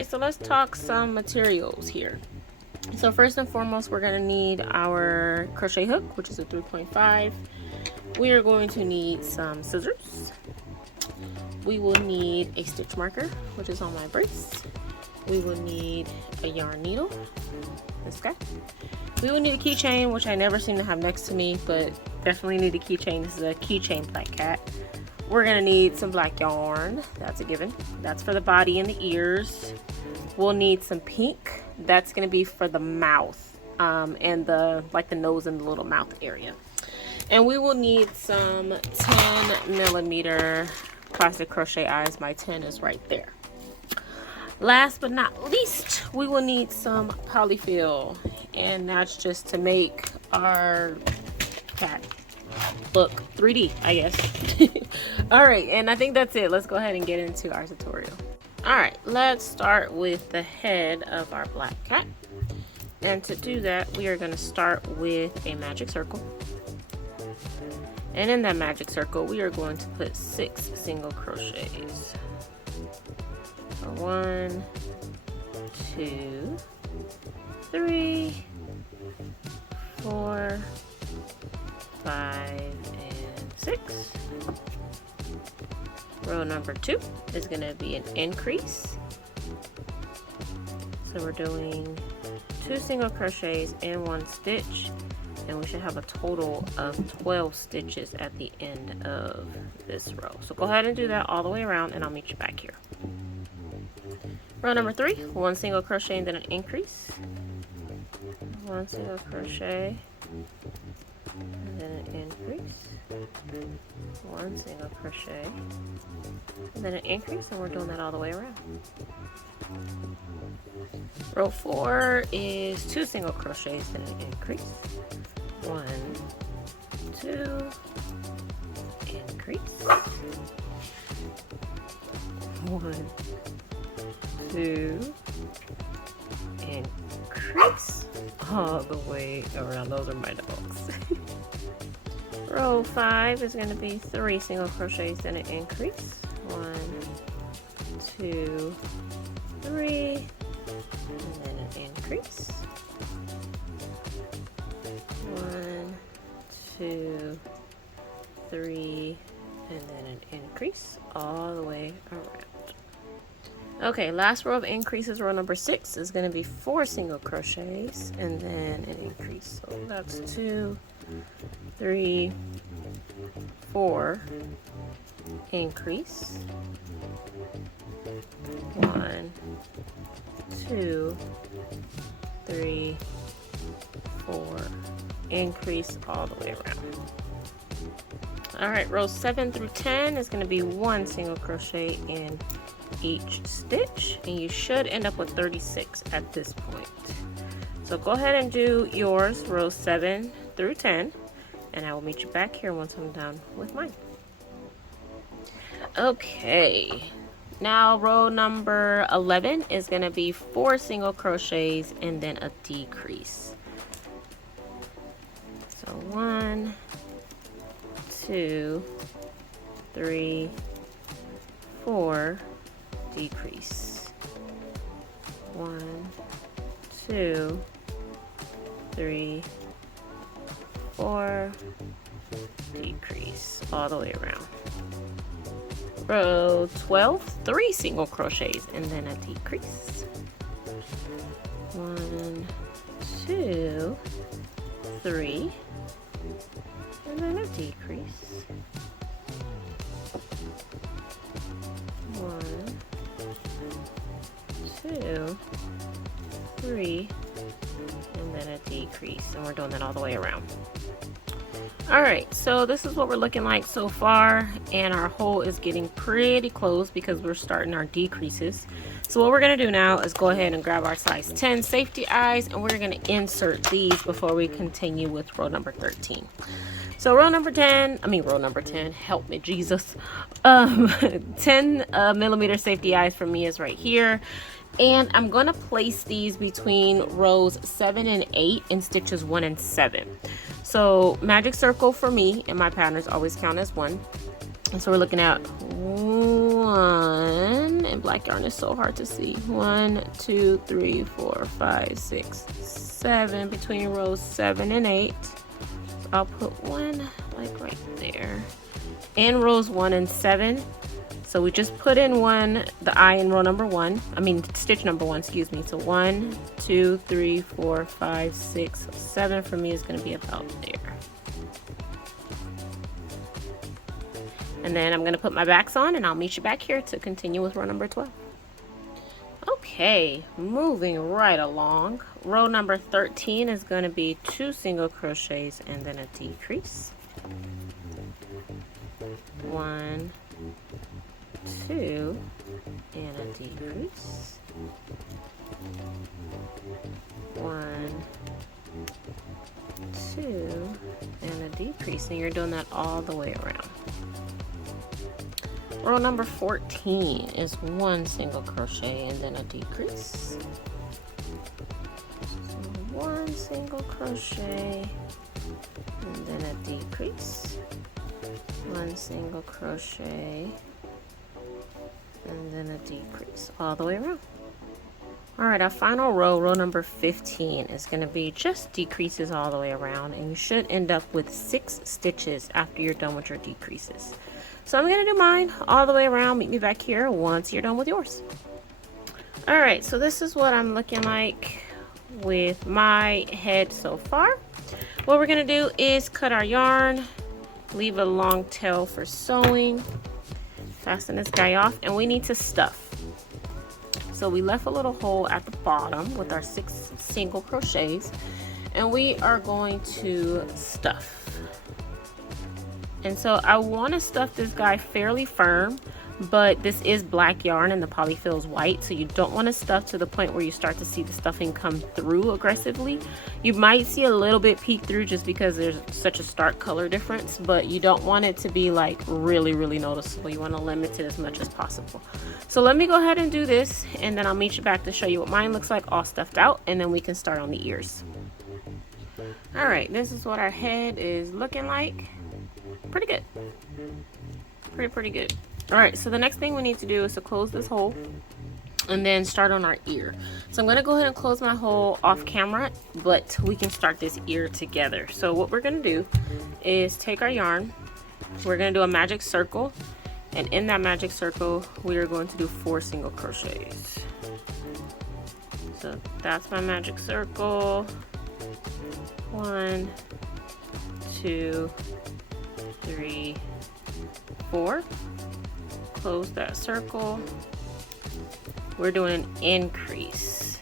right, so let's talk some materials here. So first and foremost, we're going to need our crochet hook, which is a 3.5. We are going to need some scissors. We will need a stitch marker, which is on my brace. We will need a yarn needle, this guy. We will need a keychain, which I never seem to have next to me, but definitely need a keychain. This is a Keychain black cat. We're gonna need some black yarn, that's a given. That's for the body and the ears. We'll need some pink. That's gonna be for the mouth and the nose and the little mouth area. And we will need some 10mm plastic crochet eyes. My 10 is right there. Last but not least, we will need some polyfill, and that's just to make our cat look 3D, I guess. All right, and I think that's it. Let's go ahead and get into our tutorial. All right, let's start with the head of our black cat. And to do that, we are going to start with a magic circle. And in that magic circle, we are going to put 6 single crochets. So 1, 2, 3, 4, 5, and 6. Row number 2 is going to be an increase. So we're doing 2 single crochets and 1 stitch, and we should have a total of 12 stitches at the end of this row. So go ahead and do that all the way around, and I'll meet you back here. Row number 3, 1 single crochet and then an increase. 1 single crochet and then an increase. 1 single crochet and then an increase, and we're doing that all the way around. Row 4 is 2 single crochets and an increase. 1, 2, increase. 1, 2, increase all the way around. Those are my dogs. Row 5 is going to be 3 single crochets and an increase. 1, 2, 3, and then an increase. 1, 2, 3, and then an increase all the way around. Okay, last row of increases, row number 6 is going to be 4 single crochets and then an increase. So that's 2, 3, 4, increase. 1, 2, 3, 4, increase all the way around. Alright, rows 7 through 10 is going to be 1 single crochet in each stitch, and you should end up with 36 at this point. So go ahead and do yours, rows 7 through 10, and I will meet you back here once I'm done with mine. Okay, now row number 11 is going to be 4 single crochets and then a decrease. So 1, 2, 3, 4, decrease. 1, 2, 3, 4, decrease all the way around. Row 12, 3 single crochets and then a decrease. 1, 2, 3, and then a decrease. 1, 2, 3, and then a decrease, and we're doing that all the way around. Alright, so this is what we're looking like so far, and our hole is getting pretty close because we're starting our decreases. So what we're going to do now is go ahead and grab our size 10 safety eyes, and we're going to insert these before we continue with row number 13. So row number 10, help me Jesus, 10 millimeter safety eyes for me is right here. And I'm going to place these between rows 7 and 8 in stitches 1 and 7. So magic circle for me and my patterns always count as 1. And so we're looking at 1 and black yarn is so hard to see. 1, 2, 3, 4, 5, 6, 7 between rows 7 and 8. So I'll put one like right there. In rows 1 and 7. So we just put in the I in row number 1. I mean stitch number 1, excuse me. So 1, 2, 3, 4, 5, 6, 7 for me is going to be about there. And then I'm going to put my backs on and I'll meet you back here to continue with row number 12. Okay, moving right along. Row number 13 is going to be 2 single crochets and then a decrease. 1, 2, and a decrease. 1, 2, and a decrease. And you're doing that all the way around. Row number 14 is 1 single crochet and then a decrease. So 1 single crochet and then a decrease. 1 single crochet and then a decrease all the way around. All right, our final row number 15 is going to be just decreases all the way around, and you should end up with 6 stitches after you're done with your decreases. So I'm going to do mine all the way around. Meet me back here once you're done with yours. All right, so this is what I'm looking like with my head so far. What we're going to do is cut our yarn, leave a long tail for sewing, fasten this guy off, and we need to stuff. So we left a little hole at the bottom with our 6 single crochets, and we are going to stuff. And so I want to stuff this guy fairly firm, but this is black yarn and the polyfill is white, so you don't want to stuff to the point where you start to see the stuffing come through aggressively. You might see a little bit peek through just because there's such a stark color difference, but you don't want it to be like really noticeable. You want to limit it as much as possible. So let me go ahead and do this, and then I'll meet you back to show you what mine looks like all stuffed out, and then we can start on the ears. All right, this is what our head is looking like. Pretty good. Pretty good. All right, so the next thing we need to do is to close this hole and then start on our ear. So I'm going to go ahead and close my hole off camera, but we can start this ear together. So what we're going to do is take our yarn, we're going to do a magic circle, and in that magic circle we are going to do 4 single crochets. So that's my magic circle. 1, 2, 3, 4. Close that circle. We're doing an increase.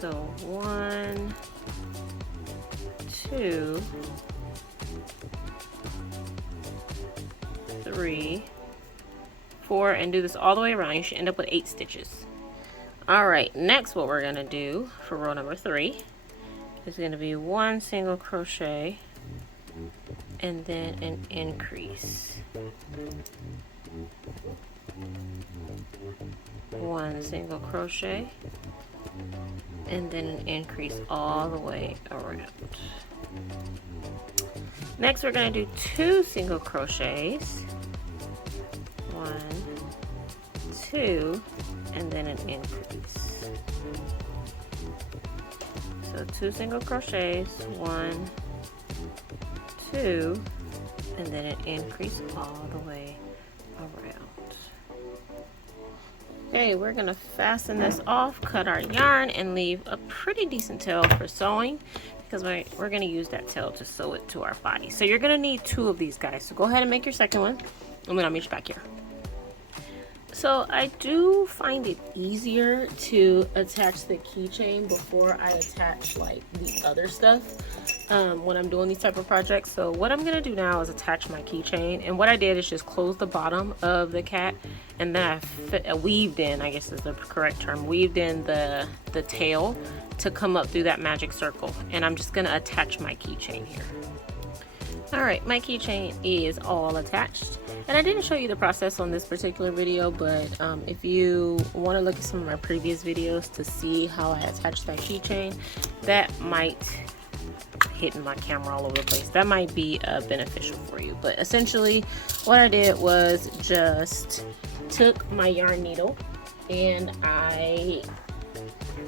So 1, 2, 3, 4, and do this all the way around. You should end up with 8 stitches. All right, next what we're going to do for row number 3 is going to be 1 single crochet and then an increase. 1 single crochet and then an increase all the way around. Next we're going to do 2 single crochets. 1, 2, and then an increase. So 2 single crochets, 1, 2, and then an increase all the way around. Okay, we're gonna fasten this off, cut our yarn, and leave a pretty decent tail for sewing, because we're gonna use that tail to sew it to our body. So you're gonna need 2 of these guys. So go ahead and make your second one, and then I'll meet you back here. So I do find it easier to attach the keychain before I attach like the other stuff when I'm doing these type of projects. So what I'm gonna do now is attach my keychain, and what I did is just close the bottom of the cat, and then I weaved in, I guess is the correct term, weaved in the tail to come up through that magic circle, and I'm just gonna attach my keychain here. All right, my keychain is all attached, and I didn't show you the process on this particular video, but if you want to look at some of my previous videos to see how I attached that keychain, that might hitting my camera all over the place. That might be beneficial for you. But essentially what I did was just took my yarn needle and I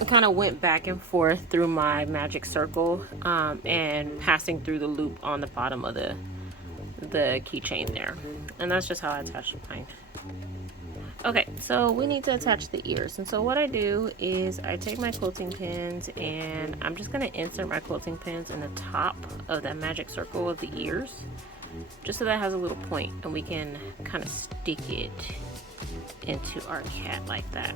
kind of went back and forth through my magic circle and passing through the loop on the bottom of the keychain there. And that's just how I attached mine. Okay, so we need to attach the ears, and so what I do is I take my quilting pins and I'm just going to insert my quilting pins in the top of that magic circle of the ears, just so that it has a little point and we can kind of stick it into our cat like that.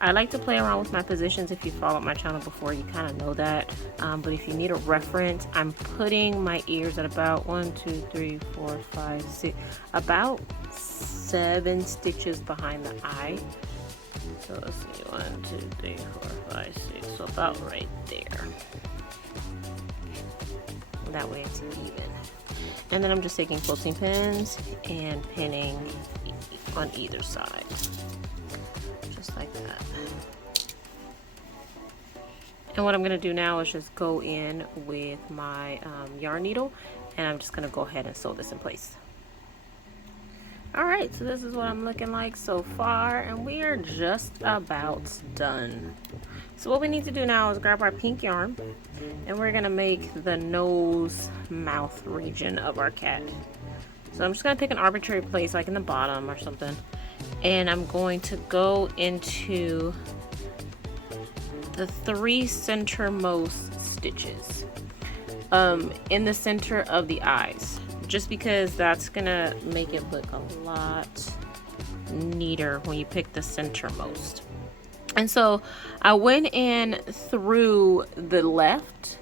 I like to play around with my positions. If you followed my channel before, you kind of know that, but if you need a reference, I'm putting my ears at about 1, 2, 3, 4, 5, 6, about 7 stitches behind the eye. So let's see, 1, 2, 3, 4, 5, 6, so about right there. That way it's even. And then I'm just taking quilting pins and pinning on either side, just like that. And what I'm going to do now is just go in with my yarn needle, and I'm just going to go ahead and sew this in place. Alright, so this is what I'm looking like so far, and we are just about done. So what we need to do now is grab our pink yarn, and we're going to make the nose mouth region of our cat. So I'm just going to pick an arbitrary place, like in the bottom or something, and I'm going to go into the 3 centermost stitches in the center of the eyes, just because that's going to make it look a lot neater when you pick the centermost. And so I went in through the left,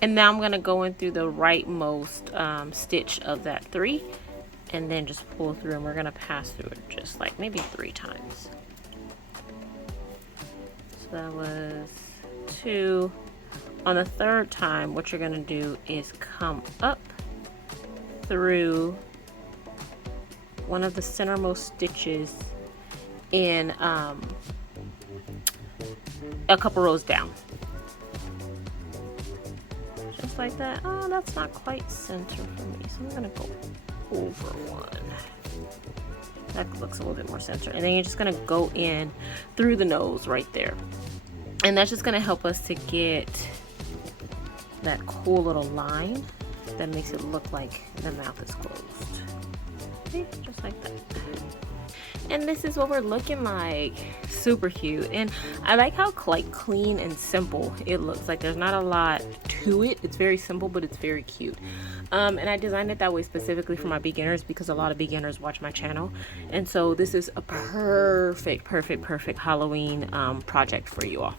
and now I'm going to go in through the rightmost stitch of that 3, and then just pull through, and we're going to pass through it just like maybe 3 times. So that was 2. On the 3rd time, what you're going to do is come up through one of the centermost stitches in a couple rows down. Just like that. Oh, that's not quite center for me, so I'm gonna go over one. That looks a little bit more center. And then you're just gonna go in through the nose right there. And that's just gonna help us to get that cool little line that makes it look like the mouth is closed. Okay, just like that. And this is what we're looking like. Super cute. And I like how like clean and simple it looks. Like there's not a lot to it. It's very simple, but it's very cute. And I designed it that way specifically for my beginners because a lot of beginners watch my channel. And so this is a perfect Halloween project for you all.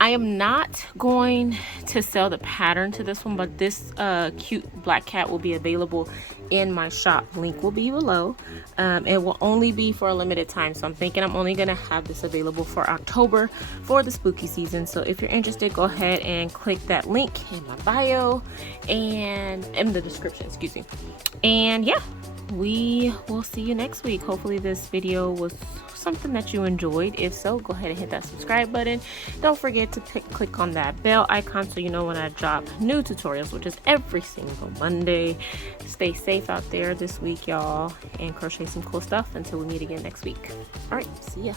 I am not going to sell the pattern to this one, but this cute black cat will be available in my shop. Link will be below. It will only be for a limited time, so I'm thinking I'm only going to have this available for October for the spooky season. So if you're interested, go ahead and click that link in my bio and in the description, excuse me. And yeah, we will see you next week. Hopefully this video was something that you enjoyed. If so, go ahead and hit that subscribe button. Don't forget to click on that bell icon so you know when I drop new tutorials, which is every single Monday. Stay safe out there this week, y'all, and crochet some cool stuff until we meet again next week. All right, see ya.